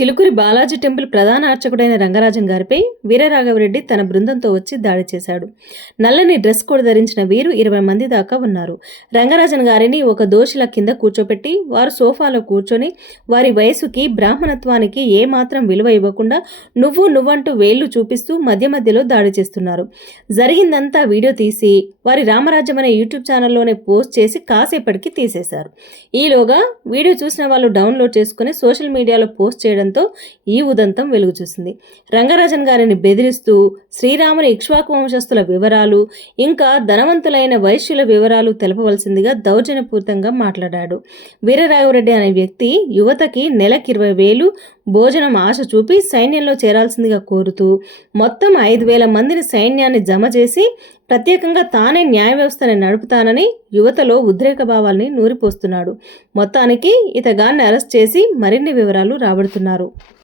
Chilukuri Balaji temple ప్రధాన అర్చకుడైన రంగరాజన్ గారిపై వీరరాఘవరెడ్డి తన బృందంతో వచ్చి దాడి చేశాడు. నల్లని డ్రెస్ కోడ్ ధరించిన వీరు ఇరవై మంది దాకా ఉన్నారు. రంగరాజన్ గారిని ఒక దోషిల కింద కూర్చోపెట్టి వారు సోఫాలో కూర్చొని వారి వయసుకి బ్రాహ్మణత్వానికి ఏమాత్రం విలువ ఇవ్వకుండా నువ్వు నువ్వంటూ వేళ్ళు చూపిస్తూ మధ్య మధ్యలో దాడి చేస్తున్నారు. జరిగిందంతా వీడియో తీసి వారి రామరాజ్యం అనే యూట్యూబ్ ఛానల్లోనే పోస్ట్ చేసి కాసేపటికి తీసేశారు. ఈలోగా వీడియో చూసిన వాళ్ళు డౌన్లోడ్ చేసుకుని సోషల్ మీడియాలో పోస్ట్ చేయడం చేయడంతో ఈ ఉదంతం వెలుగు చూసింది రంగరాజన్ గారిని బెదిరిస్తూ శ్రీరాముని ఇక్ష్వాకు వంశస్థుల వివరాలు ఇంకా ధనవంతులైన వైశ్యుల వివరాలు తెలపవలసిందిగా దౌర్జన్యపూరితంగా మాట్లాడాడు. వీరరాఘవరెడ్డి అనే వ్యక్తి యువతకి నెలకి ఇరవై వేలు భోజనం ఆశ చూపి సైన్యంలో చేరాల్సిందిగా కోరుతూ మొత్తం ఐదు వేల మందిని సైన్యాన్ని జమ చేసి ప్రత్యేకంగా తానే న్యాయ వ్యవస్థని నడుపుతానని యువతలో ఉద్రేక భావాల్ని నూరిపోస్తున్నాడు. మొత్తానికి ఇతగాన్ని అరెస్ట్ చేసి మరిన్ని వివరాలు రాబడుతున్నారు.